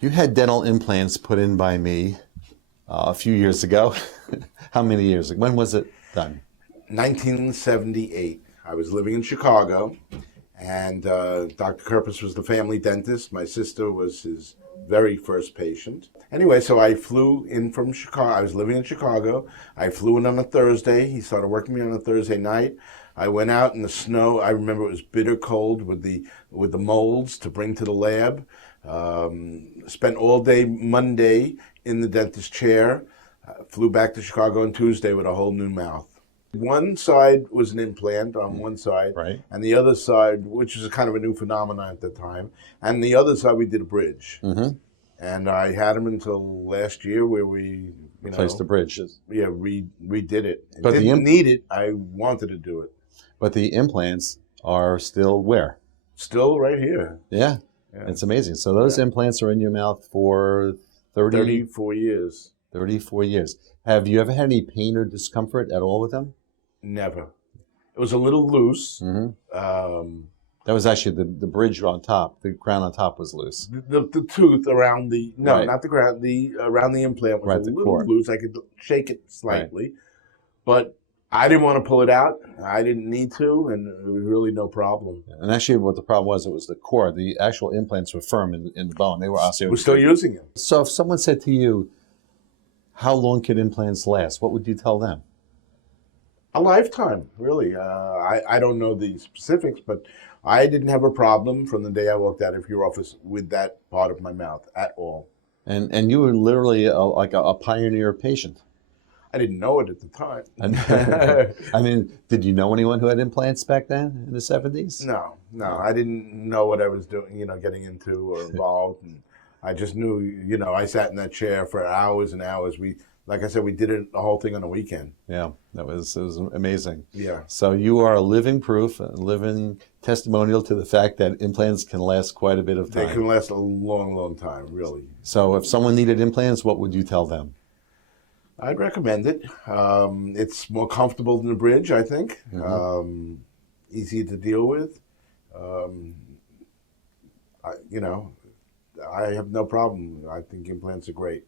You had dental implants put in by me a few years ago. How many years ago? When was it done? 1978. I was living in Chicago, and Dr. Kerpis was the family dentist. My sister was his very first patient. Anyway, so I flew in from Chicago. I was living in Chicago. I flew in on a Thursday. He started working me on a Thursday night. I went out in the snow. I remember it was bitter cold with the molds to bring to the lab. Spent all day Monday in the dentist chair. Flew back to Chicago on Tuesday with a whole new mouth. One side was an implant on one side, Right. and the other side, which was kind of a new phenomenon at the time, and the other side we did a bridge. Mm-hmm. And I had them until last year where we, Replaced the bridge. redid it. But Didn't need it. I wanted to do it. But the implants are still where? Still right here. Yeah. Yeah. It's amazing. So those implants are in your mouth for 34 years. 34 years. Have you ever had any pain or discomfort at all with them? Never. It was a little loose. Mm-hmm. The, That was actually the bridge on top. The crown on top was loose. the tooth around the, no, Right. not the ground, around the implant was Right, a the little core. loose. I could shake it slightly. But I didn't want to pull it out. I didn't need to, and it was really no problem. And actually, what the problem was, it was the core. The actual implants were firm in the bone. They were osteointegral. We're still using it. So if someone said to you, how long could implants last? What would you tell them? A lifetime, really. I don't know the specifics, but I didn't have a problem from the day I walked out of your office with that part of my mouth at all. And you were literally like a pioneer patient. I didn't know it at the time. I mean, did you know anyone who had implants back then in the 70s? No, I didn't know what I was doing, getting into or involved. And I just knew, I sat in that chair for hours and hours. Like I said, we did the whole thing on a weekend. Yeah, it was amazing. Yeah. So you are a living proof, a living testimonial to the fact that implants can last quite a bit of time. They can last a long, long time, really. So if someone needed implants, what would you tell them? I'd recommend it. It's more comfortable than the bridge, I think. Mm-hmm. Easier to deal with. I have no problem. I think implants are great.